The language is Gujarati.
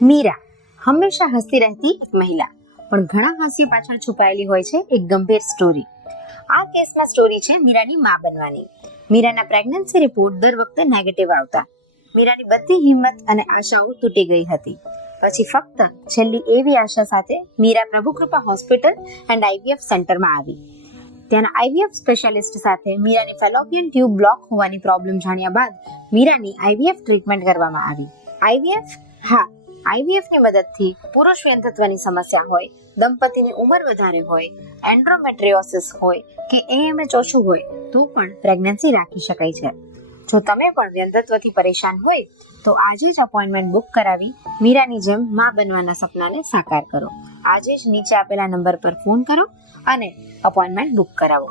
મીરા હંમેશા હસતી રહેતી એક મહિલા, પણ ઘણા હાસ્ય પાછળ છુપાયેલી હોય છે એક ગંભીર સ્ટોરી. આ કેસમાં સ્ટોરી છે મીરાની માં બનવાની. મીરાના પ્રેગ્નન્સી રિપોર્ટ દર વખતે નેગેટિવ આવતા મીરાની બધી હિંમત અને આશાઓ તૂટી ગઈ હતી. પછી ફક્ત છેલ્લી એવી આશા સાથે Meera Prabhukrupa hospital and IVF સેન્ટરમાં આવી. ત્યાંના આઈવીએફ સ્પેશિયાલિસ્ટ સાથે મીરાની ફેલોપિયન ટ્યુબ બ્લોક હોવાની પ્રોબ્લેમ જાણ્યા બાદ મીરાની આઈવીએફ ટ્રીટમેન્ટ કરવામાં આવી. આઈવીએફની મદદથી પુરુષ વ્યંતત્વની સમસ્યા હોય, દંપતીની ઉંમર વધારે હોય, એન્ડ્રોમેટ્રિયોસિસ હોય કે એએમએચ ઓછું હોય તો પણ પ્રેગ્નન્સી રાખી શકાય છે. જો તમે પણ વ્યંતત્વથી પરેશાન હોય તો આજે જ અપોઇન્ટમેન્ટ બુક કરાવી મીરાની જેમ માં બનવાના સપનાને સાકાર કરો. આજે જ નીચે આપેલા નંબર પર ફોન કરો અને અપોઇન્ટમેન્ટ બુક કરાવો.